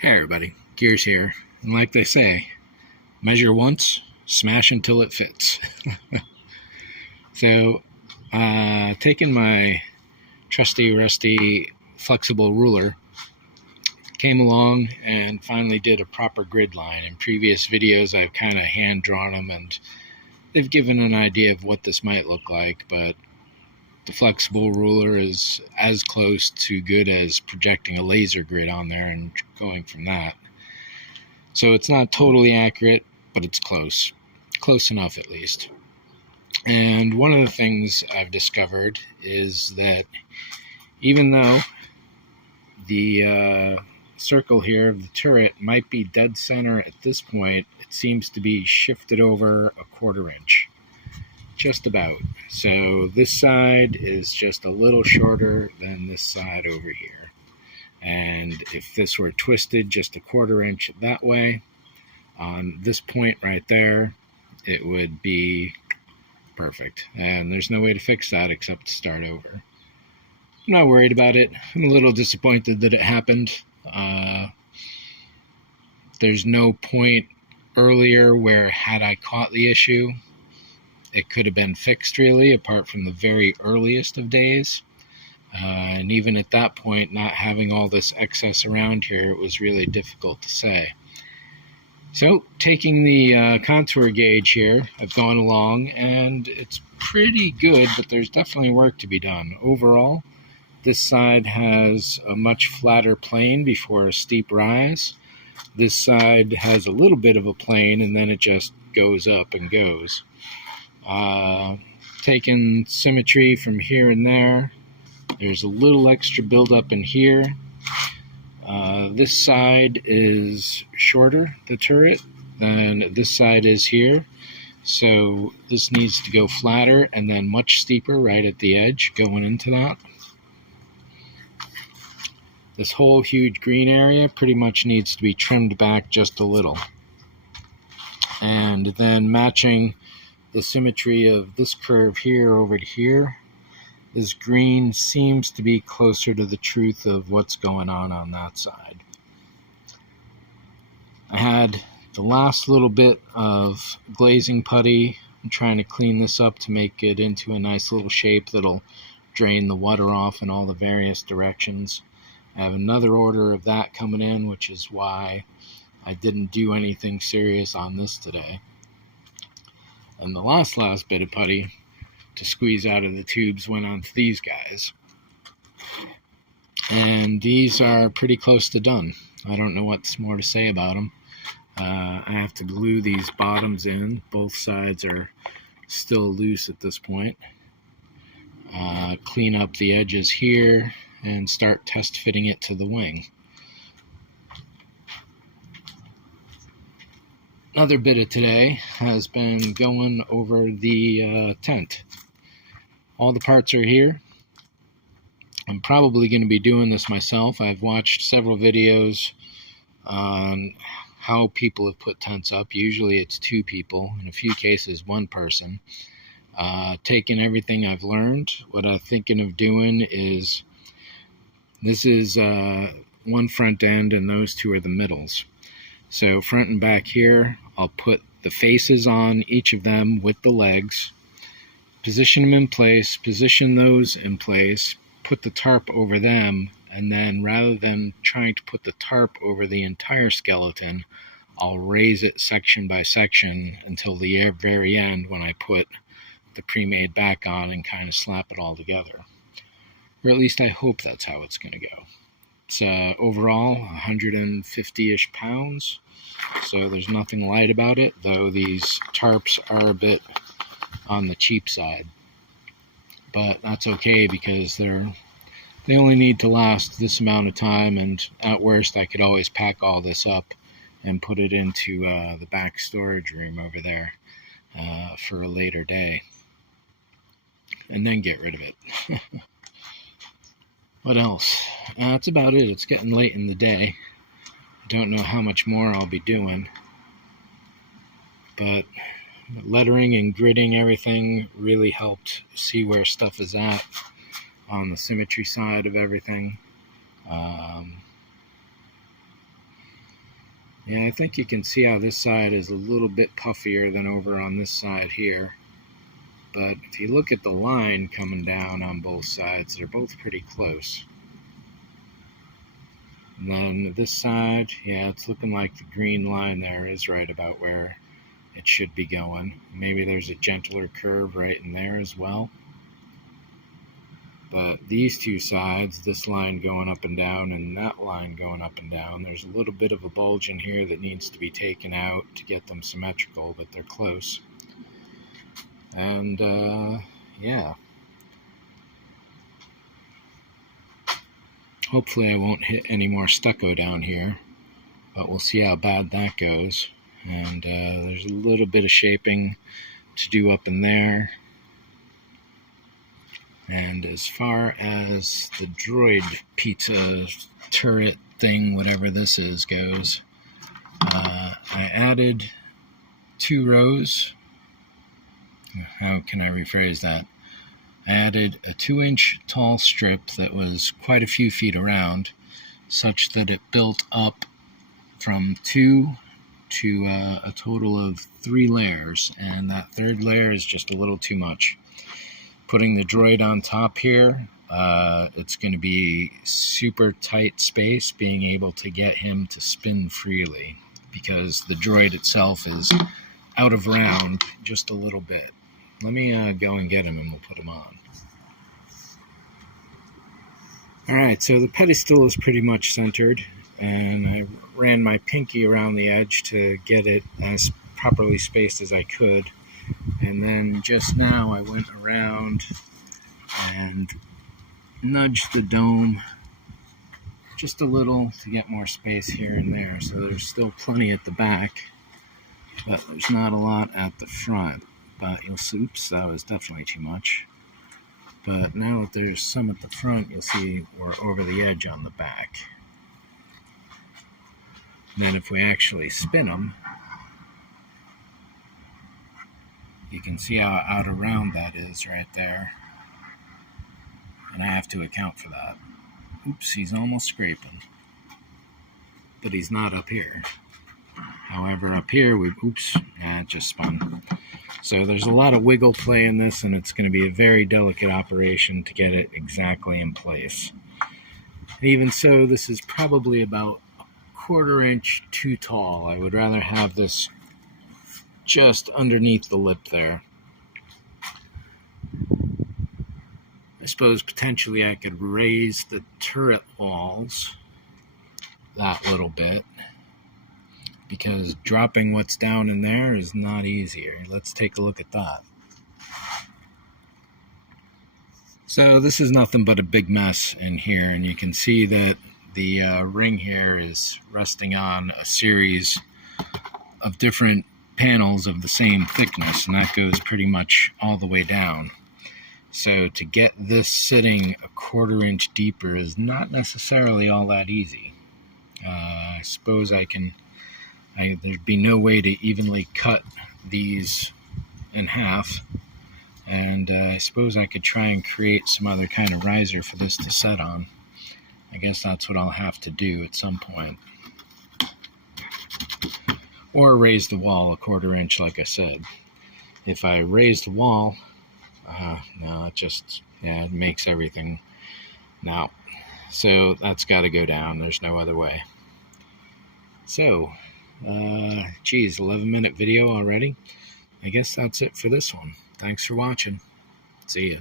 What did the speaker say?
Hey everybody, Gears here, and like they say, measure once, smash until it fits. So, taking my trusty rusty flexible ruler, came along and finally did a proper grid line. In previous videos I've kind of hand drawn them and they've given an idea of what this might look like, but the flexible ruler is as close to good as projecting a laser grid on there and going from that. So it's not totally accurate, but it's close. Close enough at least. And one of the things I've discovered is that even though the circle here of the turret might be dead center at this point, it seems to be shifted over a 1/4 inch. Just about. So this side is just a little shorter than this side over here. And if this were twisted just a 1/4 inch that way, on this point right there, it would be perfect. And there's no way to fix that except to start over. I'm not worried about it. I'm a little disappointed that it happened. There's no point earlier where had I caught the issue, it could have been fixed really, apart from the very earliest of days. And even at that point, not having all this excess around here, it was really difficult to say. So, taking the contour gauge here, I've gone along, and it's pretty good, but there's definitely work to be done. Overall, this side has a much flatter plane before a steep rise. This side has a little bit of a plane, and then it just goes up and goes. Taking symmetry from here and there. There's a little extra buildup in here. This side is shorter, the turret, than this side is here. So this needs to go flatter and then much steeper right at the edge going into that. This whole huge green area pretty much needs to be trimmed back just a little. And then matching the symmetry of this curve here over to here, this green seems to be closer to the truth of what's going on that side. I had the last little bit of glazing putty. I'm trying to clean this up to make it into a nice little shape that'll drain the water off in all the various directions. I have another order of that coming in, which is why I didn't do anything serious on this today. And the last bit of putty to squeeze out of the tubes went onto these guys. And these are pretty close to done. I don't know what's more to say about them. I have to glue these bottoms in. Both sides are still loose at this point. Clean up the edges here and start test fitting it to the wing. Another bit of today has been going over the tent. All the parts are here. I'm probably going to be doing this myself. I've watched several videos on how people have put tents up. Usually it's 2 people, in a few cases 1 person. Taking everything I've learned, what I'm thinking of doing is, this is one front end and those 2 are the middles. So front and back here, I'll put the faces on each of them with the legs, position them in place, position those in place, put the tarp over them, and then rather than trying to put the tarp over the entire skeleton, I'll raise it section by section until the very end when I put the pre-made back on and kind of slap it all together. Or at least I hope that's how it's going to go. It's overall 150-ish pounds, so there's nothing light about it, though these tarps are a bit on the cheap side. But that's okay because they only need to last this amount of time, and at worst I could always pack all this up and put it into the back storage room over there for a later day, and then get rid of it. What else? That's about it. It's getting late in the day. I don't know how much more I'll be doing, but lettering and gridding everything really helped see where stuff is at on the symmetry side of everything. Yeah, I think you can see how this side is a little bit puffier than over on this side here. But if you look at the line coming down on both sides, they're both pretty close. And then this side, yeah, it's looking like the green line there is right about where it should be going. Maybe there's a gentler curve right in there as well. But these two sides, this line going up and down and that line going up and down, there's a little bit of a bulge in here that needs to be taken out to get them symmetrical, but they're close. And yeah, hopefully I won't hit any more stucco down here, but we'll see how bad that goes. And there's a little bit of shaping to do up in there. And as far as the droid pizza turret thing, whatever this is, goes, I added 2 rows. How can I rephrase that? I added a 2-inch tall strip that was quite a few feet around, such that it built up from 2 to a total of 3 layers, and that 3rd layer is just a little too much. Putting the droid on top here, it's going to be super tight space being able to get him to spin freely, because the droid itself is out of round just a little bit. Let me go and get him and we'll put him on. Alright, so the pedestal is pretty much centered, and I ran my pinky around the edge to get it as properly spaced as I could. And then just now I went around and nudged the dome just a little to get more space here and there. So there's still plenty at the back, but there's not a lot at the front. But you'll see, oops, that was definitely too much. But now that there's some at the front, you'll see we're over the edge on the back. And then if we actually spin them, you can see how out of round that is right there. And I have to account for that. Oops, he's almost scraping. But he's not up here. However, up here, it just spun. So there's a lot of wiggle play in this, and it's going to be a very delicate operation to get it exactly in place. And even so, this is probably about a 1/4 inch too tall. I would rather have this just underneath the lip there. I suppose potentially I could raise the turret walls that little bit, because dropping what's down in there is not easier. Let's take a look at that. So this is nothing but a big mess in here, and you can see that the ring here is resting on a series of different panels of the same thickness, and that goes pretty much all the way down. So to get this sitting a 1/4 inch deeper is not necessarily all that easy. I suppose there'd be no way to evenly cut these in half, and I suppose I could try and create some other kind of riser for this to set on. I guess that's what I'll have to do at some point. Or raise the wall a 1/4 inch, like I said. If I raise the wall, no, it makes everything. No. So that's got to go down. There's no other way. So, 11-minute video already. I guess that's it for this one. Thanks for watching. See ya.